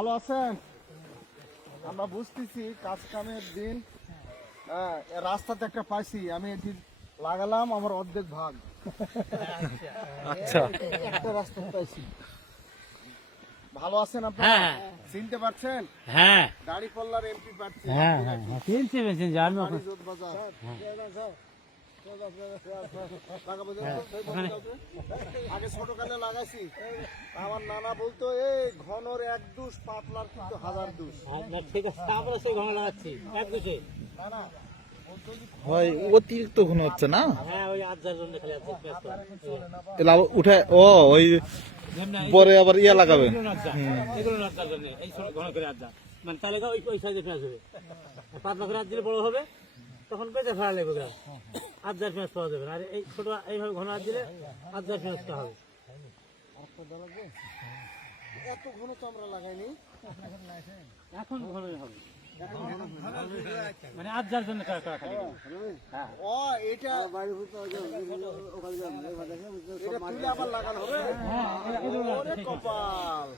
ভালো আছেন? আমরা বুঝতেছি কাজ কামের দিন। হ্যাঁ, রাস্তাতে একটা পাইছি, আমি এটি লাগালাম আমার অর্ধেক ভাগ। আচ্ছা একটা রাস্তা পাইছি। ভালো আছেন আপনি? হ্যাঁ। চিনতে পারছেন? হ্যাঁ দাড়ি পাল্লার এমপি প্রার্থী। হ্যাঁ হ্যাঁ চিনছি জানি বাড়ি জোট বাজার। আগে ছোটকালে লাগাইছি, আমার নানা বলতো এই ঘনর এক দুষ, পাতলার কিন্তু হাজার দুষ। ঠিক আছে আমরা সেই ঘন লাগাচ্ছি এক দুশে না না, ভাই অতিরিক্ত ঘন হচ্ছে না? হ্যাঁ ওই 8 জন খালি আছে এলা উঠে ও ওই পরে আবার ইয়া লাগাবে। এগুলো নাচার জন্য এই ছোট ঘন করে আড্ডা মানে তাহলে ওই ওই সাইজে পেঁয়াজ হবে, পাতলা করে দিলে বড় হবে, তখন বেঁচে ফেলা লাগবে। 8 পেঁয়াজ পাওয়া যাবে আর এই ছোট এইভাবে ঘন হাত দিলে 8 পেঁয়াজটা হবে। এত ঘন তো আমরা লাগাইনি। এখন ঘনই হবে মানে 8 জন্য খালি ও এটা এটা তুলে আবার লাগানো হবে। ওরে কপাল।